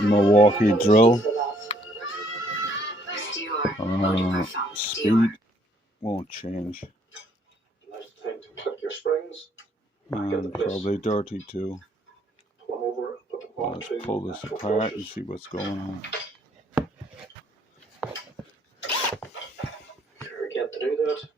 Milwaukee drill. Speed won't change. And probably dirty too. Let's pull this apart and see what's going on. Forget to do that.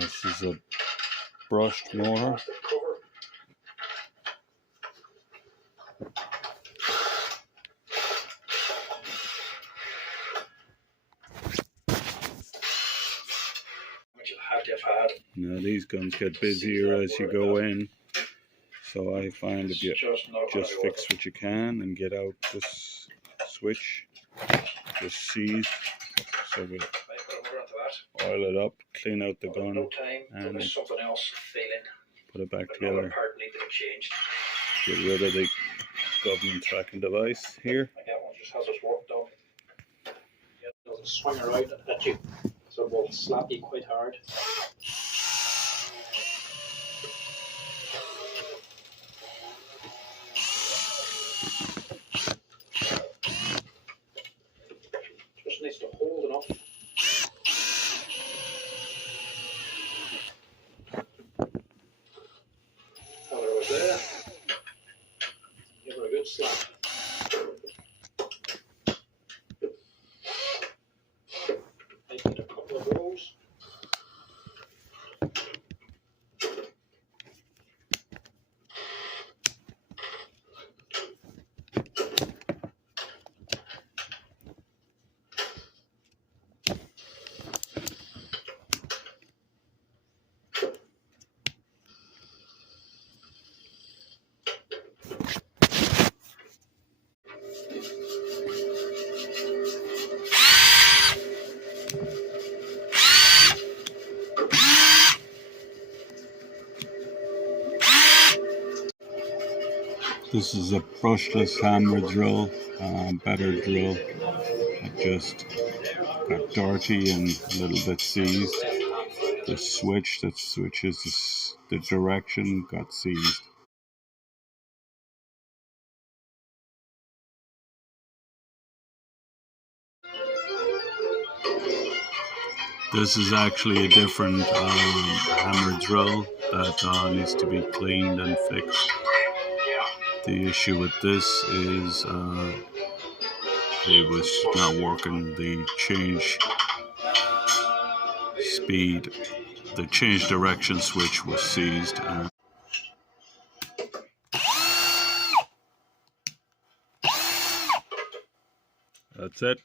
This is a brushed motor. Now these guns get busier as you go in, so I find if you just fix what you can and get out this switch, this seized, so we oil it up, clean out the gun, and put it back together. Get rid of the government tracking device here. Doesn't swing around at you, so it will slap you quite hard. Just needs to hold enough. While it was there, give her a good slap. Make it a couple of rolls. This is a brushless hammer drill, better drill. It just got dirty and a little bit seized. The switch that switches the direction got seized. This is actually a different hammer drill that needs to be cleaned and fixed. The issue with this is it was not working. The change speed, the change direction switch was seized. That's it.